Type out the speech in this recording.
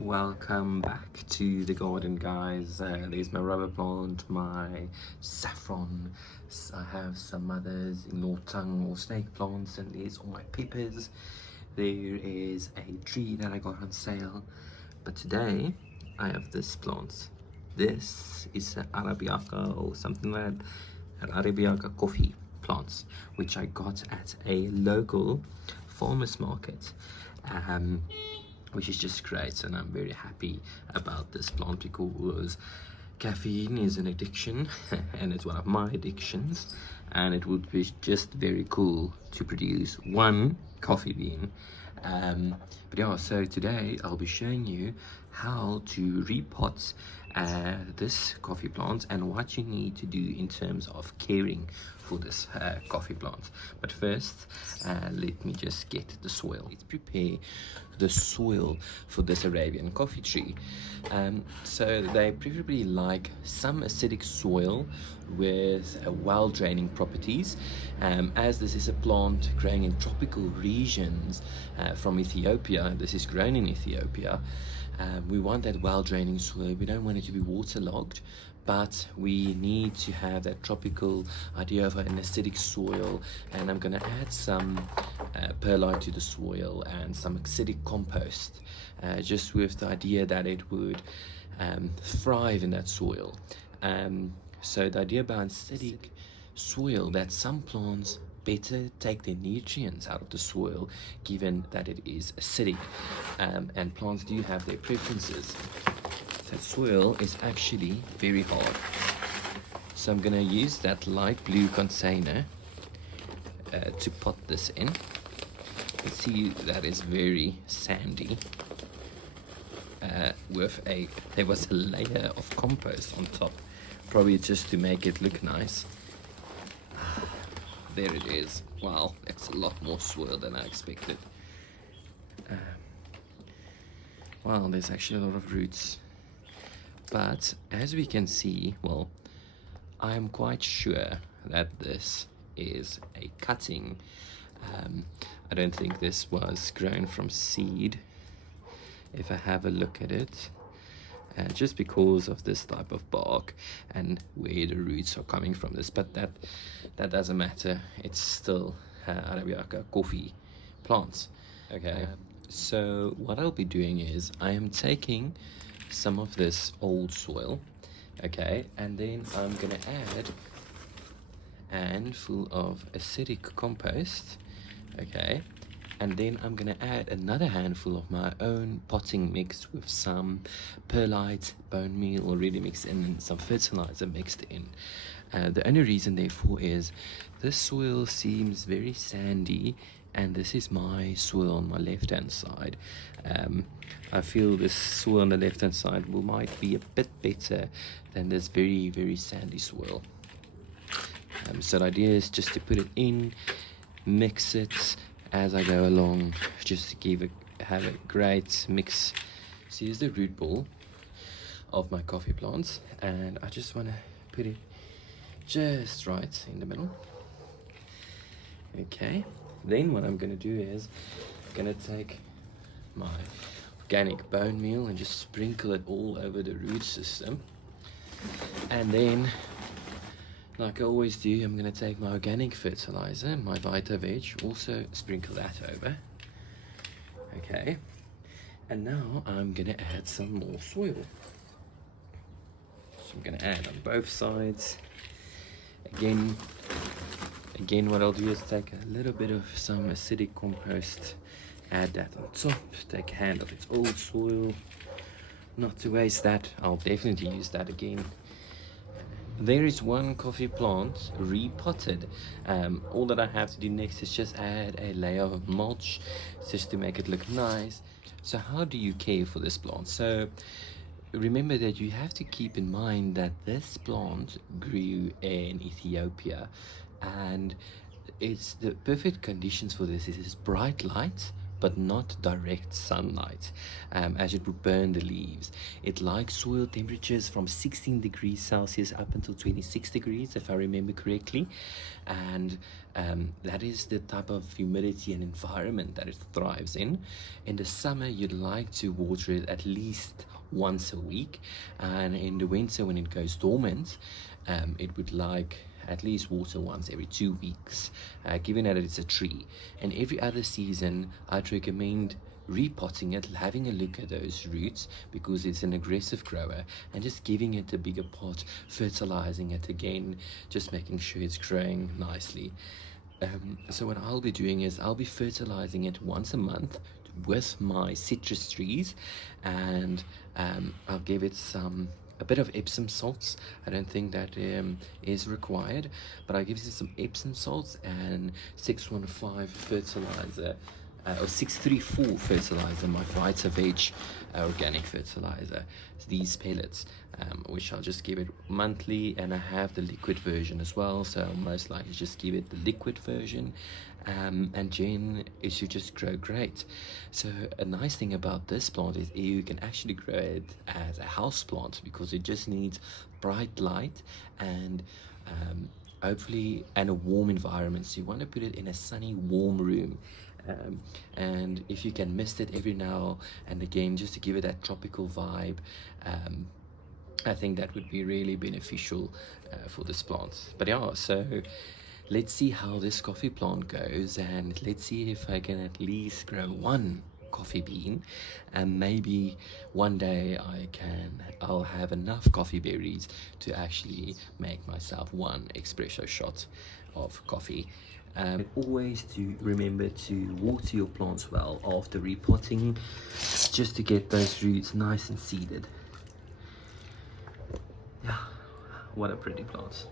Welcome back to the garden, guys. There's my rubber plant, my saffron. I have some others, tongue or snake plants, and there's all my peppers. There is a tree that I got on sale, but today I have this plant. This is an arabica or something like that, an arabica coffee plants, which I got at a local farmers market. Which is just great, and I'm very happy about this plant because caffeine is an addiction and it's one of my addictions, and it would be just very cool to produce one coffee bean. But yeah, so today I'll be showing you how to repot this coffee plant and what you need to do in terms of caring for this coffee plant. But first, let me just get the soil. Let's prepare the soil for this Arabian coffee tree. So they preferably like some acidic soil with well draining properties. As this is a plant growing in tropical regions from Ethiopia, this is grown in Ethiopia, we want that well draining soil. We don't want it to be waterlogged, but we need to have that tropical idea of an acidic soil. And I'm going to add some perlite to the soil and some acidic compost, just with the idea that it would thrive in that soil. So the idea about acidic soil, that some plants better take their nutrients out of the soil given that it is acidic, and plants do have their preferences. That soil is actually very hard, so I'm going to use that light blue container to pot this in. You see that is very sandy. There was a layer of compost on top, probably just to make it look nice. There it is. Wow, that's a lot more soil than I expected. Wow, there's actually a lot of roots. But as we can see, well, I am quite sure that this is a cutting. I don't think this was grown from seed, if I have a look at it. Just because of this type of bark and where the roots are coming from this, but that doesn't matter. It's still arabica coffee plants. Okay, so what I'll be doing is I am taking some of this old soil, okay, and then I'm gonna add a handful of acidic compost, okay, and then I'm gonna add another handful of my own potting mix with some perlite, bone meal already mixed in, and some fertilizer mixed in. The only reason therefore is this soil seems very sandy, and this is my soil on my left hand side. I feel this soil on the left hand side might be a bit better than this very, very sandy soil. So the idea is just to put it in, mix it as I go along, just to have a great mix. So here's the root ball of my coffee plants, and I just want to put it just right in the middle. Okay, then what I'm going to do is I'm going to take my organic bone meal and just sprinkle it all over the root system, and then, like I always do, I'm going to take my organic fertilizer, my Vita Veg, also sprinkle that over. Okay, and now I'm going to add some more soil. So I'm going to add on both sides. Again, what I'll do is take a little bit of some acidic compost, add that on top, take a hand of its old soil, not to waste that. I'll definitely use that again. There is one coffee plant repotted. All that I have to do next is just add a layer of mulch just to make it look nice. So how do you care for this plant? So remember that you have to keep in mind that this plant grew in Ethiopia, and it's the perfect conditions for this is bright light, but not direct sunlight, as it would burn the leaves. It likes soil temperatures from 16 degrees Celsius up until 26 degrees, if I remember correctly. And that is the type of humidity and environment that it thrives in. In the summer, you'd like to water it at least once a week, and in the winter, when it goes dormant, it would like at least water once every 2 weeks, given that it's a tree. And every other season, I'd recommend repotting it, having a look at those roots, because it's an aggressive grower, and just giving it a bigger pot, fertilizing it again, just making sure it's growing nicely. So what I'll be doing is I'll be fertilizing it once a month with my citrus trees, and I'll give it a bit of Epsom salts. I don't think that is required, but I give it some Epsom salts and 615 fertilizer, or 634 fertilizer, my VitaVeg organic fertilizer, these pellets, which I'll just give it monthly. And I have the liquid version as well, so I'll most likely just give it the liquid version, and then it should just grow great. So a nice thing about this plant is you can actually grow it as a house plant, because it just needs bright light and hopefully and a warm environment. So you want to put it in a sunny, warm room. And if you can mist it every now and again, just to give it that tropical vibe, I think that would be really beneficial for this plant. But yeah, so let's see how this coffee plant goes, and let's see if I can at least grow one coffee bean, and maybe one day I'll have enough coffee berries to actually make myself one espresso shot of coffee. Always to remember to water your plants well after repotting, just to get those roots nice and seeded. Yeah, what a pretty plant.